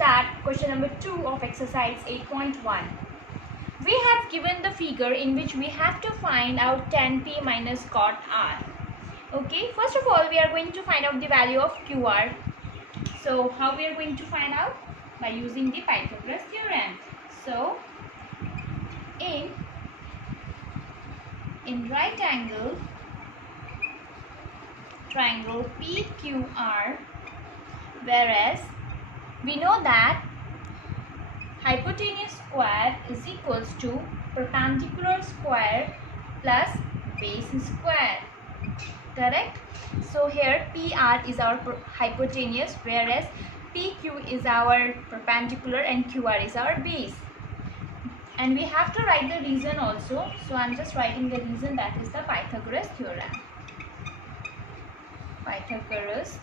start question number 2 of exercise 8.1. We have given the figure in which we have to find out tan p minus cot r. Okay, first of all we are going to find out the value of QR. So how we are going to find out? By using the Pythagoras theorem. So in right angle triangle PQR, whereas we know that hypotenuse square is equals to perpendicular square plus base square, correct? So here PR is our hypotenuse, whereas PQ is our perpendicular and QR is our base. And we have to write the reason also, so I'm just writing the reason, that is the Pythagoras theorem. Pythagoras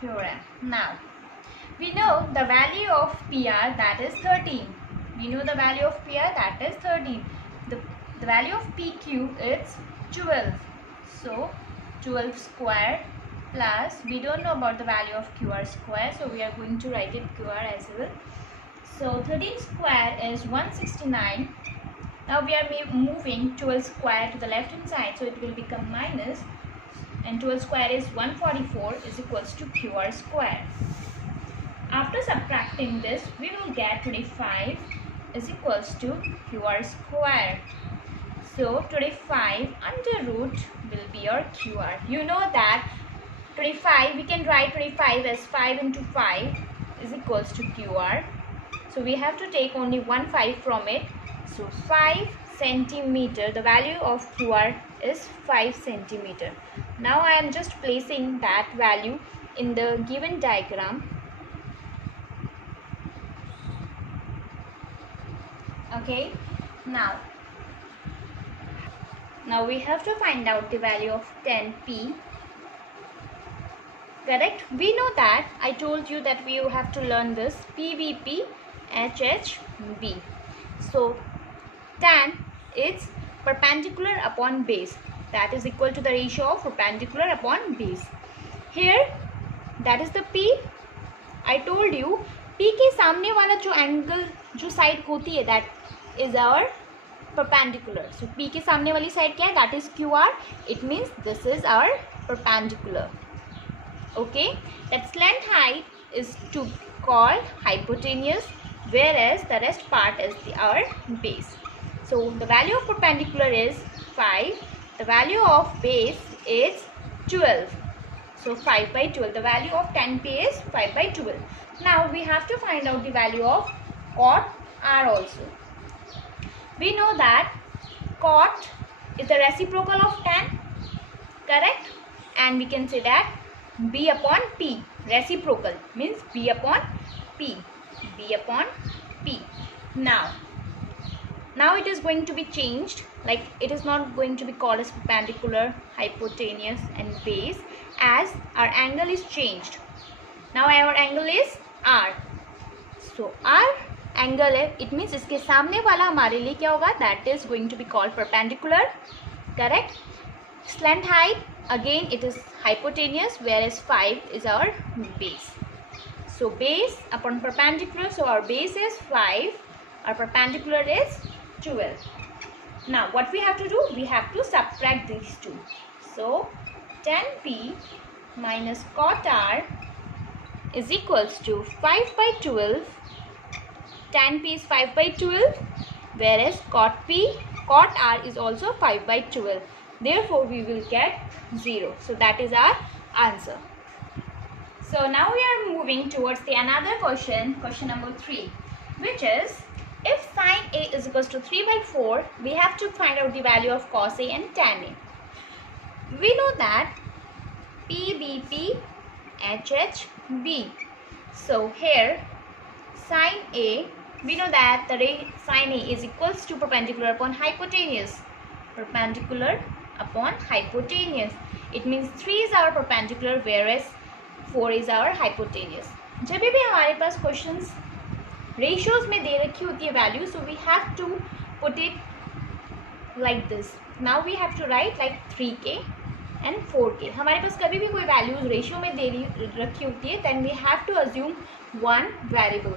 theorem. Now we know the value of PR, that is 13. We know the value of PR, that is 13. The value of PQ is 12. So 12 square plus, we don't know about the value of QR square, so we are going to write it QR as well. So 13 square is 169. Now we are moving 12 square to the left hand side, so it will become minus, and 12 square is 144 is equals to QR square. After subtracting this, we will get 25 is equals to QR square. So 25 under root will be your QR. You know that 25, we can write 25 as 5 into 5 is equals to QR. So we have to take only 1 5 from it. So 5 centimeter, the value of QR is 5 centimeter. Now I am just placing that value in the given diagram. Okay, now we have to find out the value of tan p, correct? We know that, I told you that we have to learn this PVP HHB. So tan is perpendicular upon base, that is equal to the ratio of perpendicular upon base. Here that is the P. I told you P के सामने वाला जो angle जो side होती है, that is our perpendicular. So P के सामने वाली साइड क्या है? That is QR. It means this is our perpendicular. Okay, that slant height is to call hypotenuse, whereas the rest part is our base. So the value of perpendicular is 5. The value of base is 12. So 5 by 12. The value of tan p is 5 by 12. Now we have to find out the value of cot r also. We know that cot is the reciprocal of tan, correct? And we can say that B upon P, reciprocal means B upon P, B upon P. Now it is going to be changed, like it is not going to be called as perpendicular, hypotenuse and base, as our angle is changed. Now our angle is R. So R angle है, it means इसके सामने वाला हमारे लिए क्या होगा? That is going to be called perpendicular, correct? Slant height, again it is hypotenuse, whereas 5 is our base. So base upon perpendicular, so our base is 5, our perpendicular is 12. Now what we have to do? We have to subtract these two. So tan p minus cot r is equals to 5 by 12. Tan p is 5 by 12, whereas cot r is also 5 by 12. Therefore we will get 0. So that is our answer. So now we are moving towards the another question number 3, which is, if sin A is equals to 3 by 4, we have to find out the value of cos A and tan A. We know that PBP HHB. So here sin A, we know that the sin A is equals to perpendicular upon hypotenuse. Perpendicular upon hypotenuse. It means 3 is our perpendicular, whereas 4 is our hypotenuse. जब भी हमारे पास questions ratios में दे रखी होती है value, so we have to put it like this. Now we have to write like 3k and 4k. हमारे पास कभी भी कोई वैल्यूज रेशियो में दे रखी होती है, then we have to assume one variable.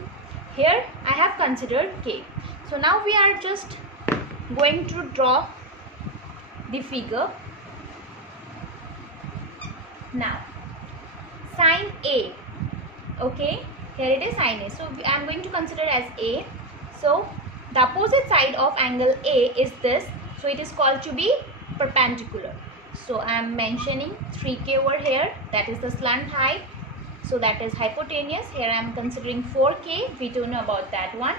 Here I have considered k. So now we are just going to draw the figure. Now sin A, okay, here it is sin A. So I am going to consider as A. So the opposite side of angle A is this, so it is called to be perpendicular. So I am mentioning 3k over here, that is the slant height, so that is hypotenuse. Here I am considering 4k, we don't know about that one.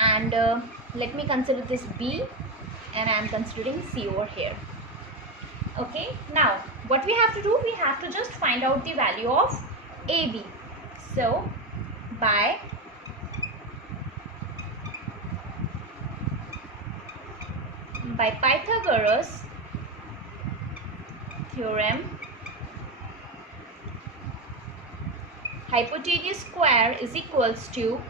And let me consider this B, and I am considering C over here. Okay, now what we have to do, we have to just find out the value of AB. So by Pythagoras theorem, hypotenuse square is equals to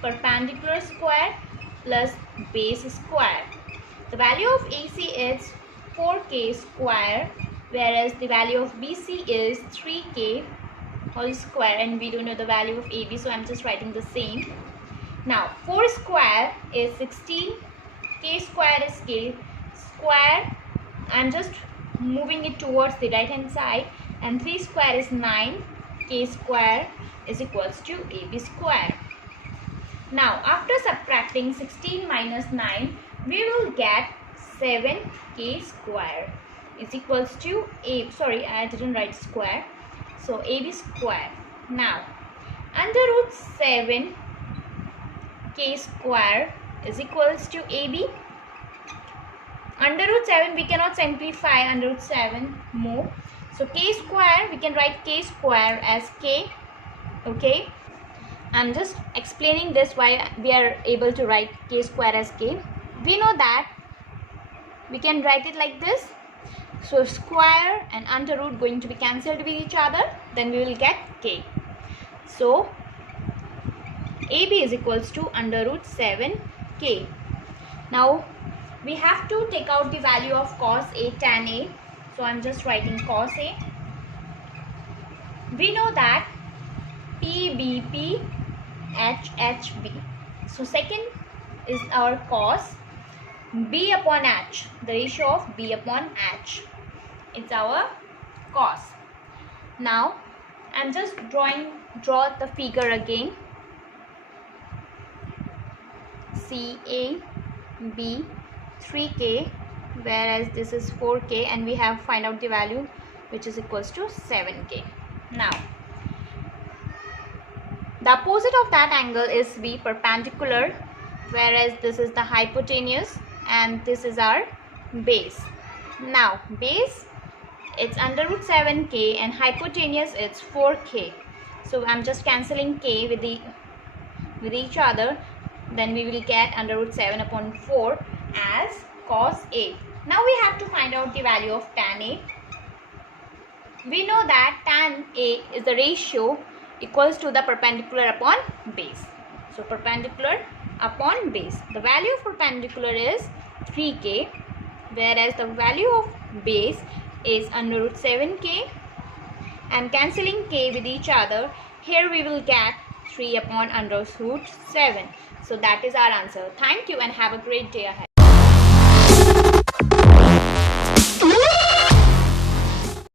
perpendicular square plus base square. The value of AC is 4k square, whereas the value of BC is 3k whole square, and we don't know the value of AB, so I'm just writing the same. Now 4 square is 16, k square is k square, I'm just moving it towards the right hand side, and 3 square is 9, k square is equals to AB square. Now after subtracting 16 minus 9, we will get 7k square is equals to I didn't write square, so AB square. Now under root 7 k square is equals to AB. Under root 7 we cannot simplify under root 7 more, so k square, we can write k square as k. Okay, I'm just explaining this why we are able to write k square as k. We know that we can write it like this. So square and under root going to be cancelled with each other, then we will get k. So AB is equals to under root 7k. Now we have to take out the value of cos A tan A. So I'm just writing cos A. We know that PBP HHB. So second is our cos, B upon H, the ratio of B upon H. It's our cos. Now I'm just draw the figure again. CA B 3k, whereas this is 4k, and we have find out the value which is equals to 7k. Now the opposite of that angle is B perpendicular, whereas this is the hypotenuse and this is our base. Now base, it's under root 7k, and hypotenuse, it's 4k. So I'm just cancelling k with each other, then we will get under root 7 upon 4 as cos A. Now we have to find out the value of tan A. We know that tan A is the ratio equals to the perpendicular upon base. So perpendicular upon base, the value of perpendicular is 3k, whereas the value of base is under root 7k, and cancelling k with each other, here we will get 3 upon under root 7. So that is our answer. Thank you and have a great day ahead.